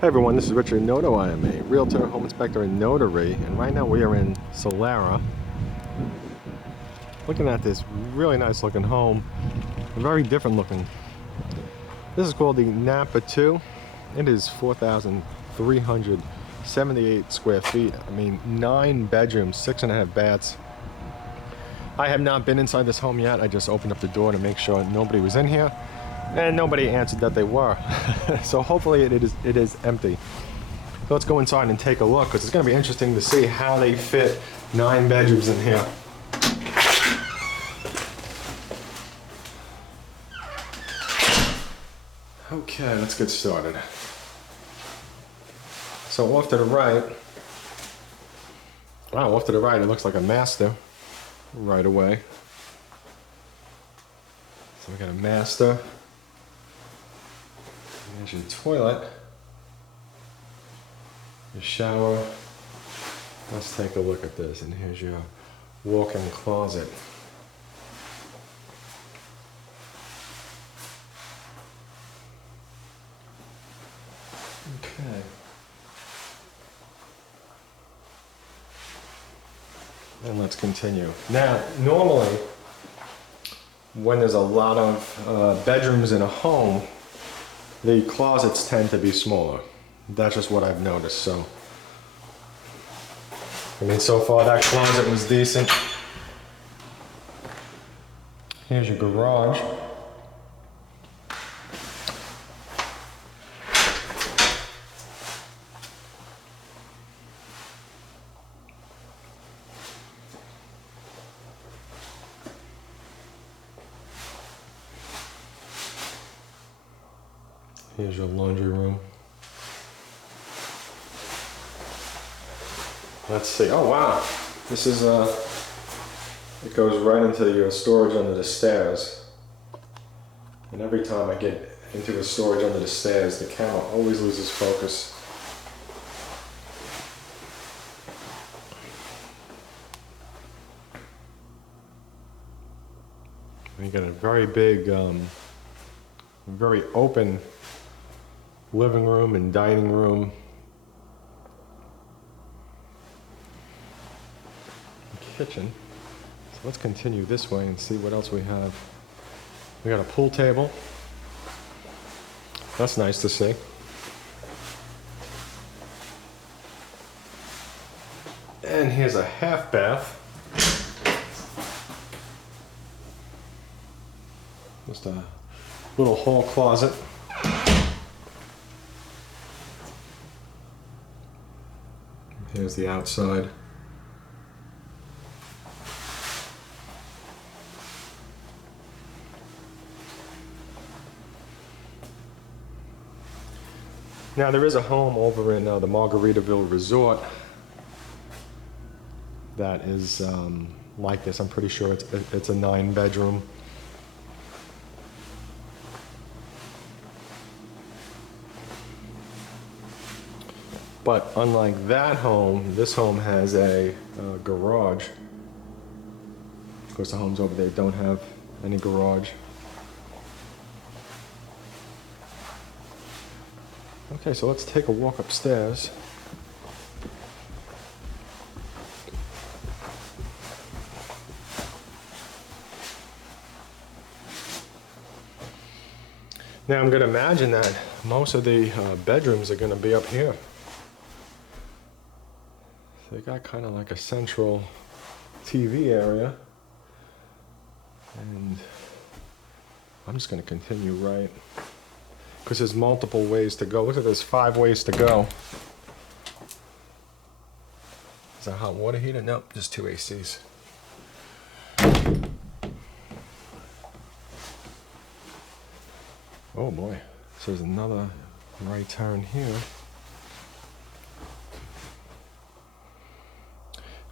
Hey everyone, this is Richard Noto. I am a realtor, home inspector, and notary, and right now we are in Solara, looking at this really nice looking home, very different looking. This is called the Napa 2. It is 4,378 square feet. I mean, 9 bedrooms, 6.5 baths. I have not been inside this home yet. I just opened up the door to make sure nobody was in here, and nobody answered that they were. So hopefully it is empty. So let's go inside and take a look, because it's going to be interesting to see how they fit 9 bedrooms in here. Okay, let's get started. So off to the right, wow, off to the right it looks like a master right away. So we got a master. There's your toilet. Your shower. Let's take a look at this, and here's your walk-in closet. Okay. And let's continue. Now, normally, when there's a lot of bedrooms in a home, the closets tend to be smaller. That's just what I've noticed. So, I mean, so far that closet was decent. Here's your garage. Here's your laundry room. Let's see. Oh wow, this is it goes right into your storage under the stairs. And every time I get into the storage under the stairs, the camera always loses focus. And you got a very big, very open living room and dining room. Kitchen. So let's continue this way and see what else we have. We got a pool table. That's nice to see. And here's a half bath. Just a little hall closet. Here's the outside. Now there is a home over in the Margaritaville Resort that is like this. I'm pretty sure it's a 9 bedroom. But unlike that home, this home has a garage. Of course, the homes over there don't have any garage. Okay, so let's take a walk upstairs. Now I'm going to imagine that most of the bedrooms are going to be up here. So they got kind of like a central TV area. And I'm just going to continue right, because there's multiple ways to go. Look at this, 5 ways to go. Is that a hot water heater? Nope, just 2 ACs. Oh boy, so there's another right turn here.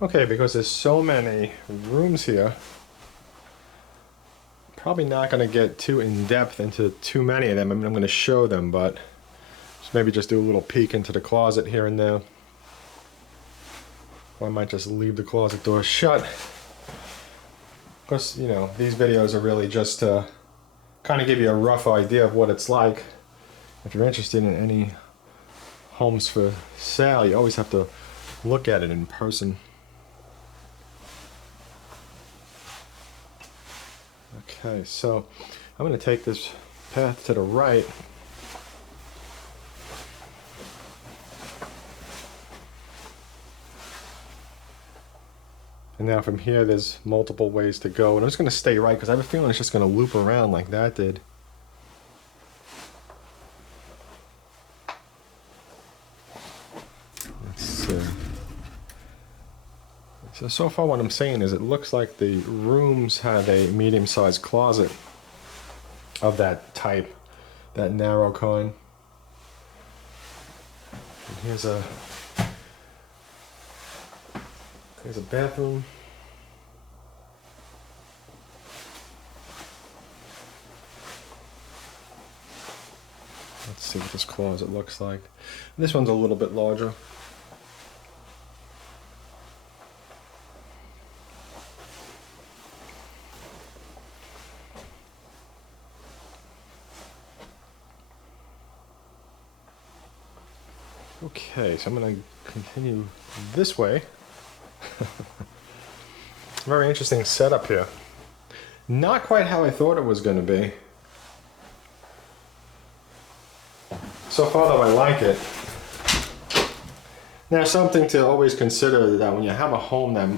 Okay, because there's so many rooms here, probably not going to get too in-depth into too many of them. I mean, I'm going to show them, but maybe just do a little peek into the closet here and there. Or I might just leave the closet door shut. Of course, you know, these videos are really just to kind of give you a rough idea of what it's like. If you're interested in any homes for sale, you always have to look at it in person. Okay, so I'm going to take this path to the right. And now from here, there's multiple ways to go. And I'm just going to stay right because I have a feeling it's just going to loop around like that did. Let's see. So far what I'm saying is it looks like the rooms had a medium-sized closet of that type, that narrow kind. And here's a bathroom. Let's see what this closet looks like. This one's a little bit larger. Okay, so I'm going to continue this way. Very interesting setup here. Not quite how I thought it was going to be. So far though, I like it. Now, something to always consider that when you have a home that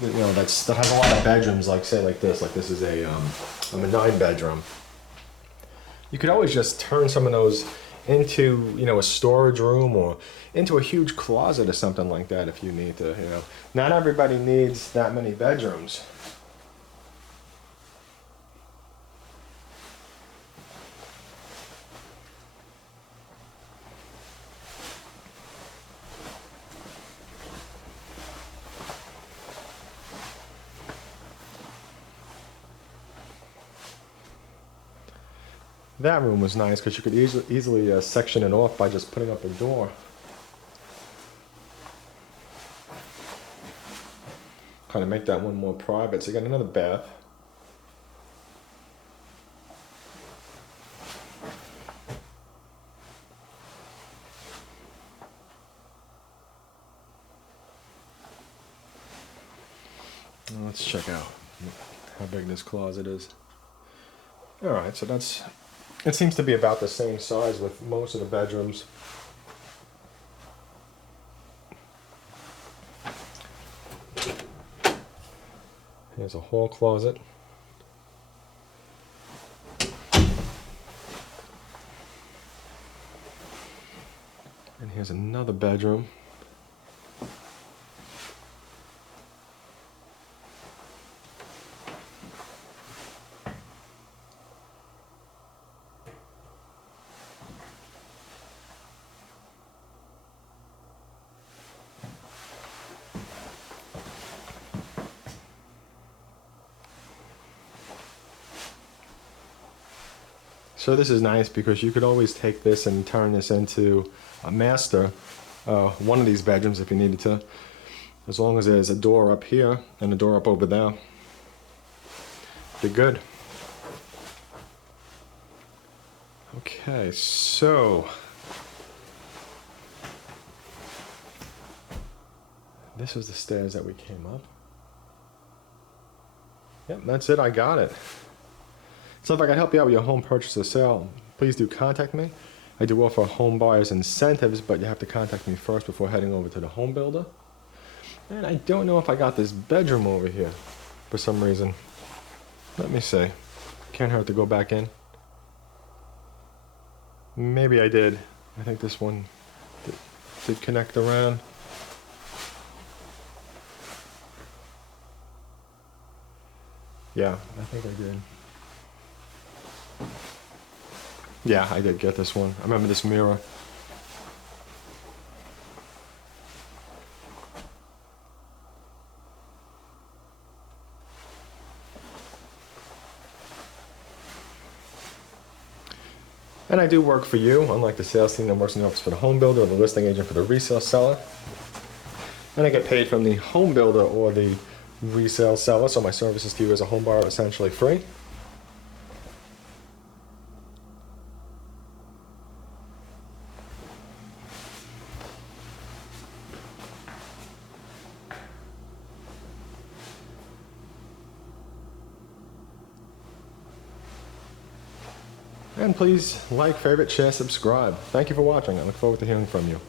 that has a lot of bedrooms, like say like this is a 9-bedroom. You could always just turn some of those into a storage room or into a huge closet or something like that if you need to. Not everybody needs that many bedrooms. That room was nice because you could easily section it off by just putting up a door. Kind of make that one more private. So you got another bath. Let's check out how big this closet is. All right, so it seems to be about the same size with most of the bedrooms. Here's a hall closet. And here's another bedroom. So this is nice because you could always take this and turn this into a master, one of these bedrooms if you needed to, as long as there's a door up here and a door up over there. You're good. Okay, so this was the stairs that we came up. Yep, that's it, I got it. So if I can help you out with your home purchase or sale, please do contact me. I do offer home buyers incentives, but you have to contact me first before heading over to the home builder. And I don't know if I got this bedroom over here for some reason. Let me see. Can't hurt to go back in. Maybe I did. I think this one did connect around. Yeah, I think I did. Yeah, I did get this one. I remember this mirror. And I do work for you, unlike the sales team that works in the office for the home builder or the listing agent for the resale seller. And I get paid from the home builder or the resale seller, so my services to you as a home buyer are essentially free. And please like, favorite, share, subscribe. Thank you for watching. I look forward to hearing from you.